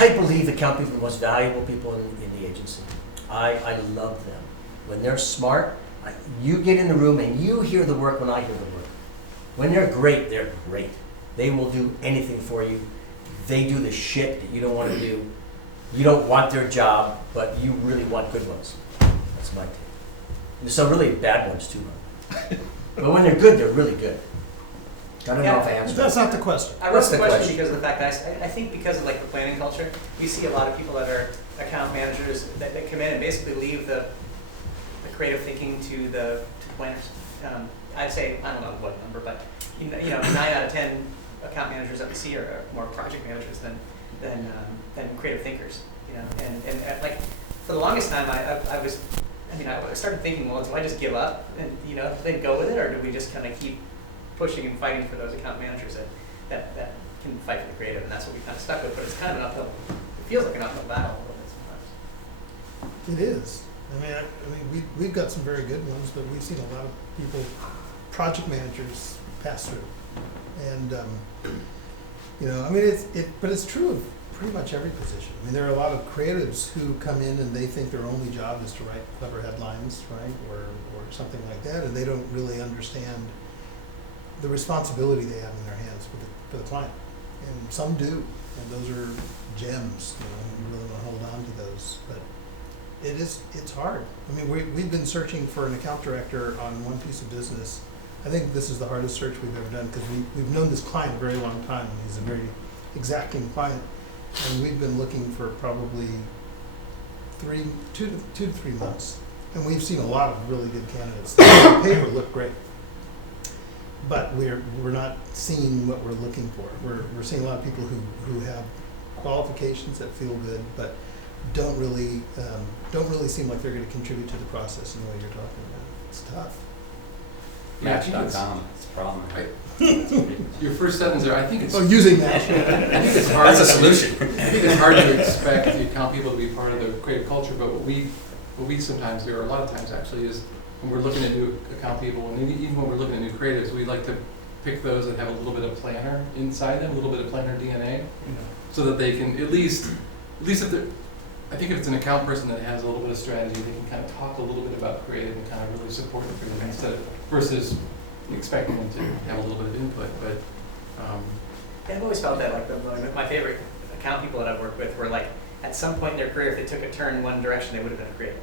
I believe account people are the most valuable people in the agency. I love them. When they're smart, you get in the room and you hear the work when I hear the work. When they're great, they're great. They will do anything for you. They do the shit that you don't want to do. You don't want their job, but you really want good ones. That's my take. There's some really bad ones too. But when they're good, they're really good. I don't know if I answered That's not the question. I wrote the question because of the fact that I think because of like the planning culture, we see a lot of people that are account managers that come in and basically leave the creative thinking to planners. I'd say, I don't know what number, but 9 out of 10 account managers that we see are more project managers than creative thinkers. And like for the longest time, I started thinking, well, do I just give up and then go with it, or do we just kind of keep pushing and fighting for those account managers that can fight for the creative? And that's what we kind of stuck with. But it's kind of an uphill. It feels like an uphill battle a little bit sometimes. It is. I mean, we've got some very good ones, but we've seen a lot of people, project managers, pass through, and but it's true of pretty much every position. I mean, there are a lot of creatives who come in and they think their only job is to write clever headlines, right, or something like that, and they don't really understand the responsibility they have in their hands for the client. And some do, and those are gems. You really want to hold on to those, but it's hard. I mean, we've been searching for an account director on one piece of business. I think this is the hardest search we've ever done because we've known this client a very long time, and he's a very exacting client, and we've been looking for probably 2 to 3 months, and we've seen a lot of really good candidates. The paper looked great, but we're not seeing what we're looking for. We're seeing a lot of people who have qualifications that feel good, but don't really seem like they're going to contribute to the process in the way you're talking about. It's tough. Match.com, it's a problem. Your first sentence there, I think it's using that. I think it's hard. That's a solution. I think it's hard to expect the account people to be part of the creative culture, but what we sometimes do, or a lot of times actually, is when we're looking at new account people, and even when we're looking at new creatives, we like to pick those that have a little bit of planner inside them, a little bit of planner DNA, so that they can at least if they're, I think if it's an account person that has a little bit of strategy, they can kind of talk a little bit about creative and kind of really support it for them instead of versus expecting them to have a little bit of input. But I've always felt that like my favorite account people that I've worked with were like at some point in their career, if they took a turn in one direction, they would have been creative.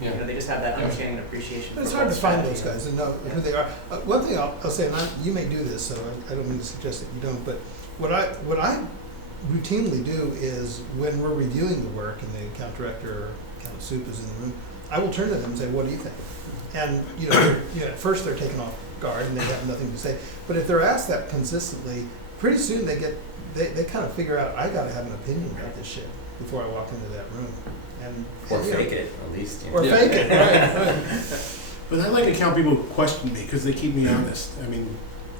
Maybe they just have that understanding and appreciation. It's hard to find those guys and know who they are. One thing I'll say, and you may do this, so I don't mean to suggest that you don't, but what I routinely do is when we're reviewing the work and the account director or account soup is in the room, I will turn to them and say, "What do you think?" And at first they're taken off guard and they have nothing to say. But if they're asked that consistently, pretty soon they kind of figure out, I got to have an opinion about this shit before I walk into that room. Or fake it, at least. Or fake it, right. But I like account people who question me because they keep me honest. I mean,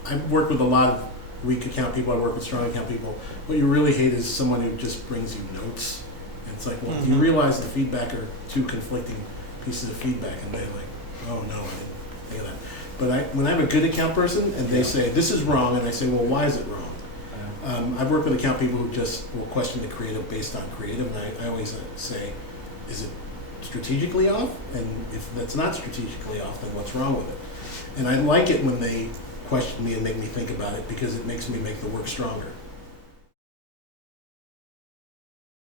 I work with a lot of weak account people. I work with strong account people. What you really hate is someone who just brings you notes. And it's like, well, you realize the feedback are 2 conflicting pieces of feedback, and they're like, oh no, I didn't think of that. But when I have a good account person and they say, this is wrong, and I say, well, why is it wrong? I've worked with account people who just will question the creative based on creative, and I always say, is it strategically off? And if that's not strategically off, then what's wrong with it? And I like it when they question me and make me think about it because it makes me make the work stronger.